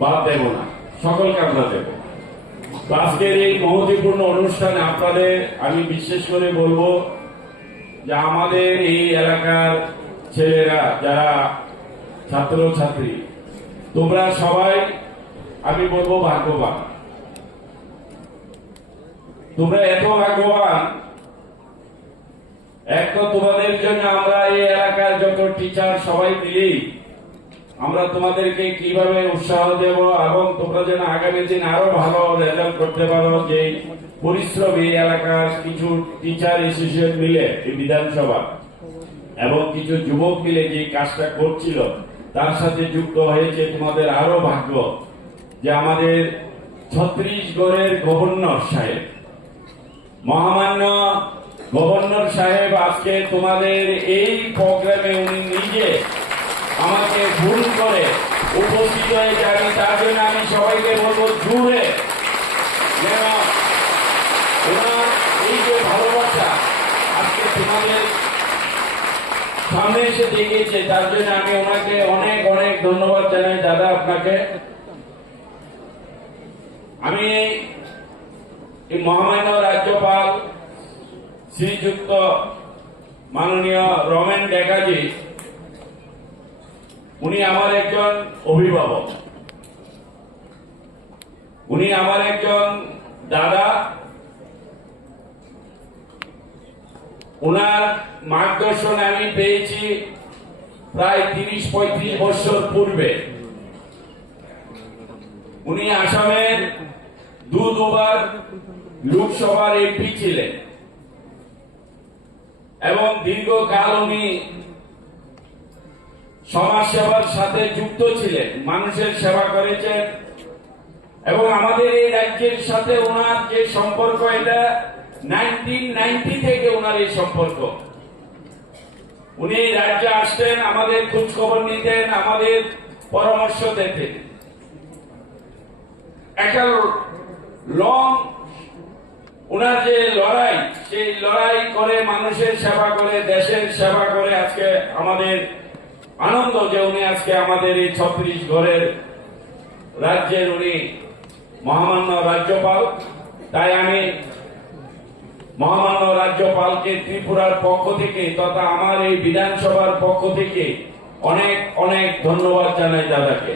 বাদ দেব না। সকলকে আমরা দেব। আজকের এই মহতিপূর্ণ অনুষ্ঠানে আপনাদের আমি বিশেষ করে বলব যে আমাদের এই এলাকার ছেলেরা, যারা ছাত্র ছাত্রী তোমরা সবাই আমি বলব ভাগ্যবান। তোমরা এত ভাগ্যবান। এক তো তোমাদের জন্য আমরা এই এলাকার যত টিচার সবাই মিলি আমরা তোমাদেরকে কীভাবে উৎসাহ দেব এবং তোমরা যেন আগামী দিন আরও ভালো রেজাল্ট করতে পারো, যে পরিশ্রম এলাকার কিছু টিচার অ্যাসোসিয়েশন মিলে বিধানসভা এবং কিছু যুবক মিলে যে কাজটা করছিল, তার সাথে যুক্ত হয়েছে তোমাদের আরও ভাগ্য যে আমাদের ছত্রিশগড়ের গভর্নর সাহেব। মহামান্য গভর্নর সাহেব আজকে তোমাদের এই প্রোগ্রামে উনি নিজে আমাকে ভুল করে উপস্থিত হয়েছে, আমি তার জন্য আমি সবাইকে বলব, জুড়ে। এই যে ভালোবাসা আজকে তোমাদের সামনে এসে দেখিয়েছে, তার জন্য আমি ওনাকে অনেক অনেক ধন্যবাদ জানাই। দাদা, আপনাকে আমি এই মহামান্য রাজ্যপাল শ্রীযুক্ত মাননীয় রমেন ডেকাজি উনি আমার একজন অভিভাবক। উনি আমার একজন দাদা। ওনার মার্গদর্শন আমি পেয়েছি প্রায় তিরিশ পঁয়ত্রিশ বছর পূর্বে। উনি আসামের দু দুবার লোকসভার এমপি ছিলেন। এবং দীর্ঘকাল উনি সমাজ সেবার সাথে যুক্ত ছিলেন, মানুষের সেবা করেছেন। এবং আমাদের এই রাজ্যের সাথে ওনার যে সম্পর্ক, এটা থেকে ওনার এই সম্পর্ক। উনি রাজ্যে আসতেন, আমাদের খোঁজ খবর নিতেন, আমাদের পরামর্শ দিতেন। একটা লং ওনার যে লড়াই, সেই লড়াই করে মানুষের সেবা করে, দেশের সেবা করে আজকে আমাদের আনন্দ যে উনি আজকে আমাদের এই ছত্রিশ ঘরের রাজ্যের উনি মহামান্য রাজ্যপাল। তাই আমি মহামান্য রাজ্যপালকে ত্রিপুরার পক্ষ থেকে তথা আমার এই বিধানসভার পক্ষ থেকে অনেক অনেক ধন্যবাদ জানাই দাদাকে।